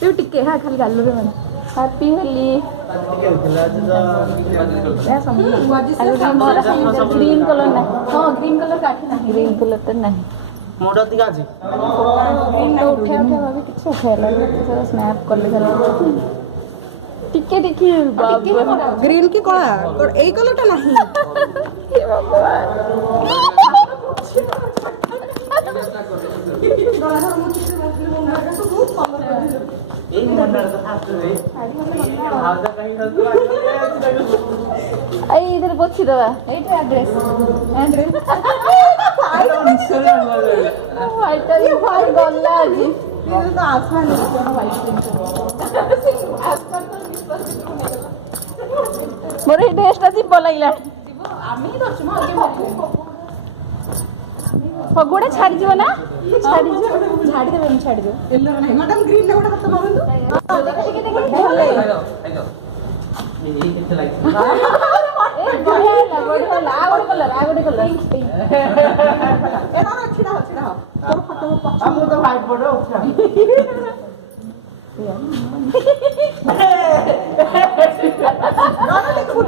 तू टिके हाँ खाली गाल रे मन हैप्पी होली ग्रीन कलर ना हाँ ग्रीन कलर काटी ना ग्रीन कलर तो नहीं मोटा दिखा जी ग्रीन उठे उठे भाभी किछ खेला तो स्नैप कर ले चलो टिके टिके बाबा ग्रीन की कला और এই কলারটা नहीं हे भगवान এই মন্ডার তো থাকতে রে হাওদা কাহি হতো आई इधर पोछी दवा एटा एड्रेस एड्रेस व्हाइट ये व्हाइट गल्ला जी ये तो आसमान मोर ए ड्रेसटा जी लागला आमी दर्श म फगुड़ा छाड़ी जीव ना छाड़ी जीव झाड़ी देबे हम छाड़ी दे येलो नहीं मैडम ग्रीन ने गोटा हाथ मारंतु এই দেখতে লাগে ए बढ़िया आगोटे कलर एना छिड़ा हो तोर फोटो पछ हम तो वाइट बोर्ड उठा गाना देखो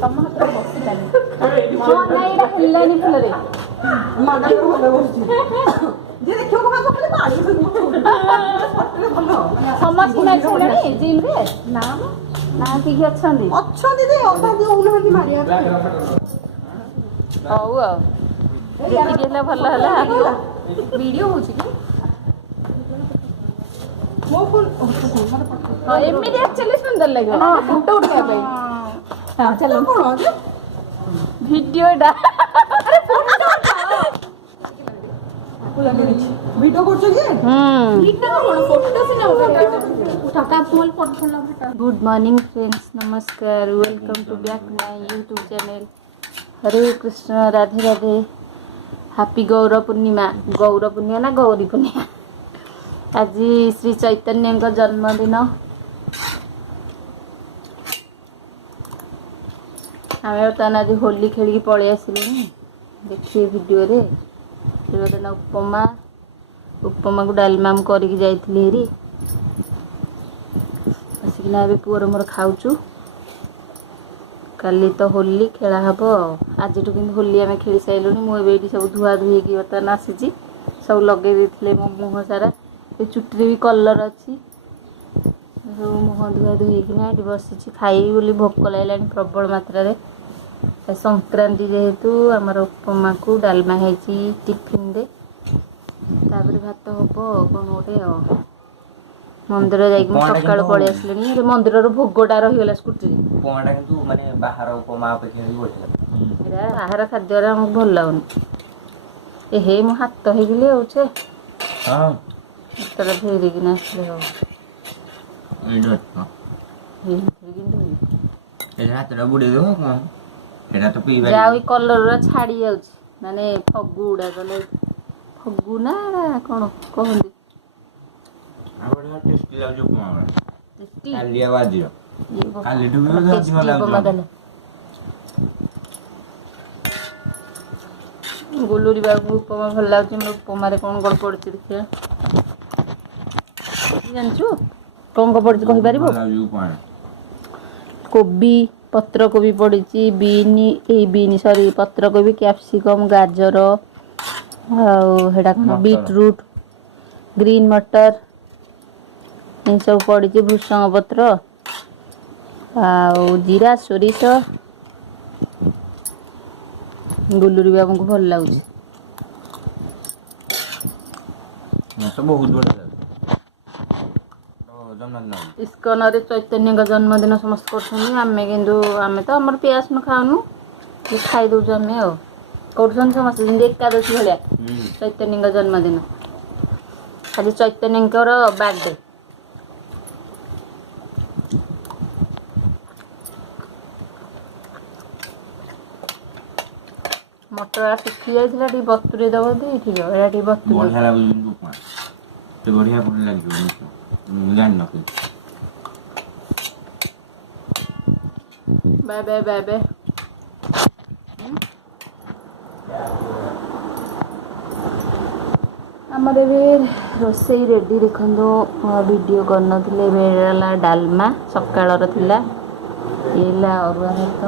तम हाथ रे बसिलानी हां नाही एटा हिल्लानी फुल रे मैडम को भलो बसछि जे देखियो को खाली पानी फोटो भलो समझ ना छलानी जिम रे नाम ना की अछंदी अच्छा दीदी अधा दे ओनहंती मारिया हौ आ गेला भलो हला वीडियो होछि कि मो फोन मतलब हां एमिति एक्चुअली सुंदर लागे हां फोटो उठाय पे हां चलो कोन वीडियो डा अरे फोटो को लगे छि वीडियो करछो कि वीडियो कोन फोटो सिना उठा पोल फोटो गुड मॉर्निंग फ्रेंड्स नमस्कार welcome to back my YouTube channel Hare Krishna Radhe Radhe happy Gaur Purnima ना गौरी पूर्णिमा आज श्री चैतन्य का जन्मदिन आम बर्तमान आज होली खेल पलि आसलु देखिए वीडियो रे बर्तमान उपमा को डालमा करके जाइली हेरी आसिकना ए पुअर मोर खाऊचु काली तो होली खेला हम आज कि होली आम खेली सारे मुझे सब धुआ धुई बर्तमान आसी सब लगे देते मो मुह सारा ये चुट्टी भी कलर अच्छी सब मुह धुआ धुईकिना बसी खाई बोली भोक लगे प्रबल मात्रा संक्रांति जेहेतु आमर उपमा को डालमा है टिफिन रे तापर भात हम कौन गोटे मंदिर जाइक सकाळ पळि आसलेनी मंदिर रो भोगटा रहिगला स्कूटी उपमाटा किंतु माने बाहर उपमा अपेक्षा ही बोलला एरा बाहर खाद्य रा हमक भल लागन ए हे मो हाथ हे गेले होछे हां तर धेरि कि नासले हो ए डट हे किंतु ए रात रा बुडे दो एटा तो पीबा जाऊ कलर रा छाडी जाउछ माने फगुडा गले फगु ना कोन कहंदी आबडा टेस्टी लागो उपमा टेस्टी काली आवाज दियो ये काली डुबी आवाज लागो गुलुरी बाबू उपमा भल लाग उपमा कौन कौन पड़े देखिए जानचु कौन कौन पड़े कही पार कोबी पत्र कोबी पड़ी बीन सॉरी पत्र कोबी कैप्सिकम गाजर आड़ा कौन बीटरूट ग्रीन मटर इन सब पड़ी भृषंग पत्र जीरा सोरिष गुलुरी बाबू को भल लगुच तो बहुत बढ़िया इस्कन रे चैतन्य का जन्मदिन समस्त आमे तो आम पियास न खाऊनु खाई दौर आम कर समस्त एकादशी भाया चैतन्य का जन्मदिन खाली चैतन्य बर्थडे मटर सुखी जाइए बतुरे दब दे बतुरे बढ़िया जान बाय बाय बाय बाय ଆମର ଏବେ ରୋଷେଇ ରେଡ଼ି ଦେଖନ୍ତୁ ଭିଡ଼ିଓ କରିନଥିଲେ ଏବେ ହେଲା ଡାଲମା ସକାଳର ଥିଲା ଇଏ ହେଲା ଅରୁଆ ଭାତ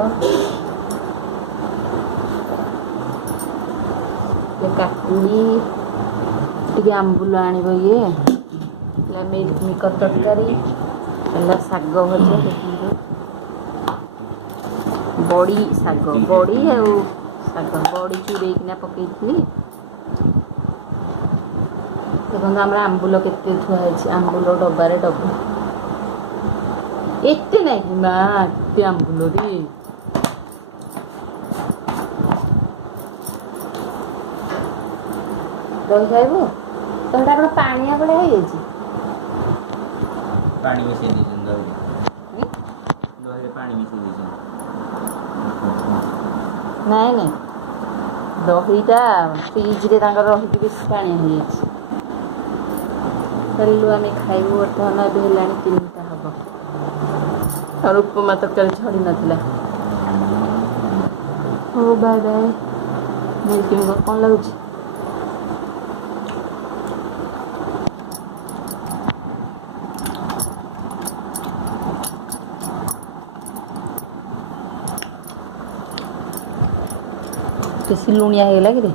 କାକୁଡ଼ି ଟିକେ ଆମ୍ବୁଲ ଆଣିବ ଇଏ ହେଲା ମିଲମିକର ତରକାରୀ ହେଲା ଶାଗ ଭଜା ଦେଖନ୍ତୁ ବଡ଼ି ଶାଗ ବଡ଼ି ଆଉ ଶାଗ ବଡ଼ି ଚୁରେଇକିନା ପକେଇଥିଲି ଦେଖନ୍ତୁ ଆମର ଆମ୍ବୁଲ କେତେ ଥୁଆ ହେଇଛି ଆମ୍ବୁଲ ଡବାରେ ଡବା ଏତେ ନାହିଁ ମା ଏତେ ଆମ୍ବୁଲରେ ଦହି ଖାଇବୁ ତ ସେଟା କ'ଣ ପାଣିଆ ଭଳିଆ ହେଇଯାଇଛି ପାଣି ମିଶେଇ ଦେଇଛନ୍ତି ଦହିରେ ପାଣି ମିଶେଇ ଦେଇଛନ୍ତି ନାଇଁ ନାଇଁ ଦହିଟା ଫ୍ରିଜରେ ତାଙ୍କର ରହିକି ବେଶୀ ପାଣିଆ ହେଇଯାଇଛି ଚାଲୁ ଆମେ ଖାଇବୁ ବର୍ତ୍ତମାନ ଏବେ ହେଲାଣି 3ଟା ହବ ଆଉ ଉପମା ତରକାରୀ ଛଡ଼ି ନଥିଲା ହଉ ବାଏ ବାଏ ମିଲ୍କ କ'ଣ ଲାଗୁଛି ବେଶୀ ଲୁଣିଆ ହେଇଗଲା କି ରେ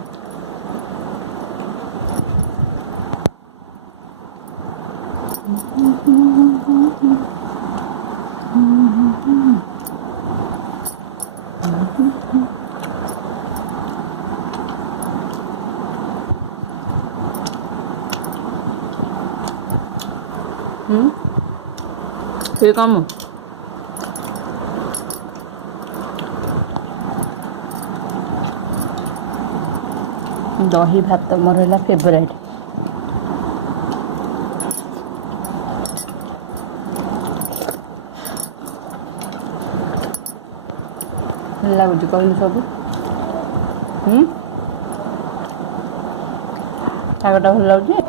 फिर कम दही भात मोर है फेवरेट लगुच कहलु सब शागटा भल लगुच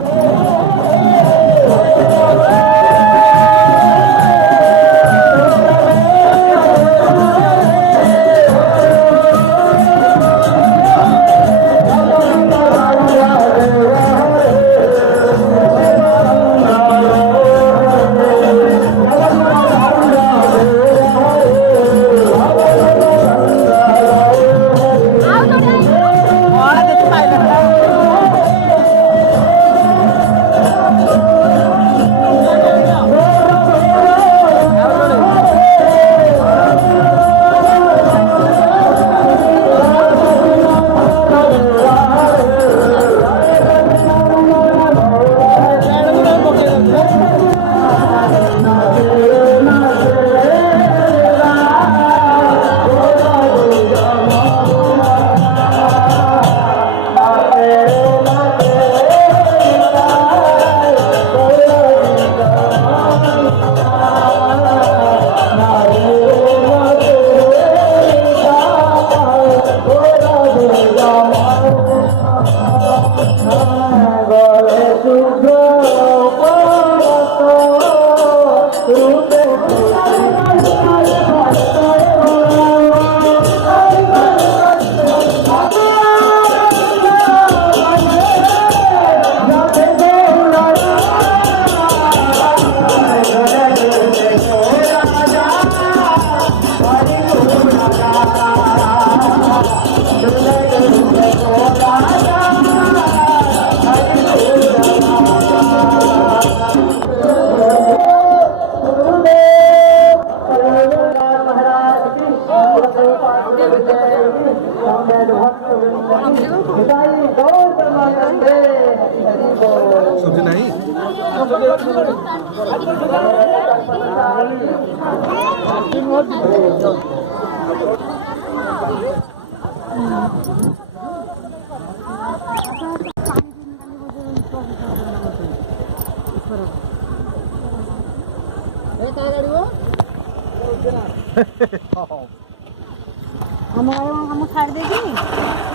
सब्जी नहीं हम छाड़ देगी